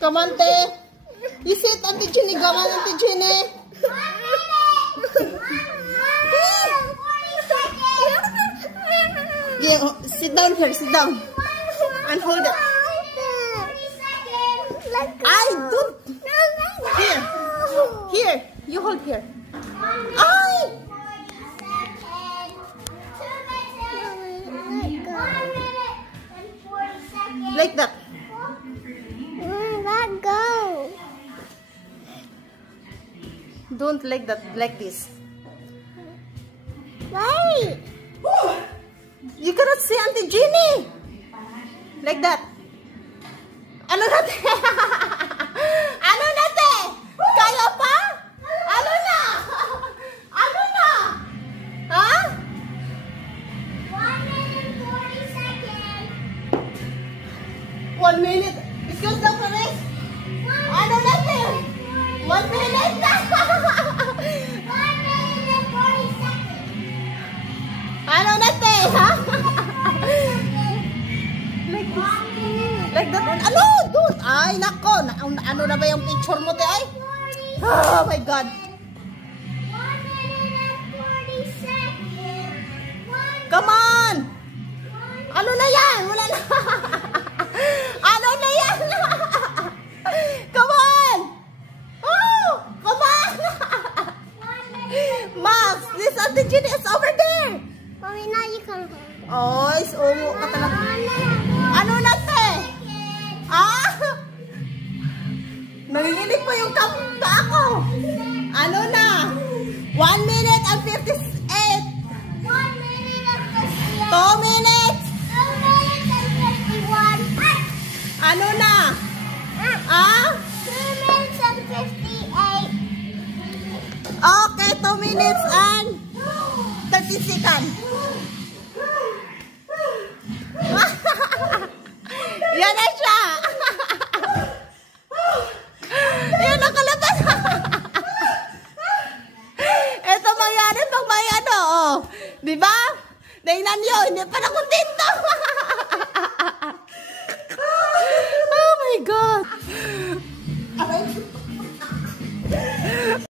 Come on, te. You sit, Auntie Jenny. Come on, Auntie Jenny. Yeah, sit down here. Sit down. And hold it. I don't. Here. Here. You hold here. Ay! Like that. Let go. Don't like that. Like this. Wait. You cannot see Auntie Jenny. Like that. Ano natin? Ano natin? Kaya pa? Ano na? Ano na? Ha? 1 minute 40 seconds. 1 minute. Excuse the police. Ano natin? 1 minute na. 1 minute 40 seconds. Ano natin? Ha? Like this. Like that one. Ano? Dude. Ay, nako. Ano na ba yung picture mo, te? Ay? Oh my God. 1 minute and 40 seconds. Come on. Ano na yan? Wala na. Ano na yan? Come on. Oh, come on. Max, this Auntie Jenny is over there. Mommy, now you come home. Oh, umu ka talaga. Ano na, te? Ah? Nanginginig pa yung kamta ako. Ano na? 1 minute and 58. 1 minute and 58. 2 minutes. 2 minutes and 51. Ano na? Ah? 2 minutes and 58. Okay, 2 minutes and 30 seconds. Yan na siya. Yan nakalabas. Ito mangyari pag may ano, oh. Diba? Tingnan nyo, hindi pa nakontento. Oh my God.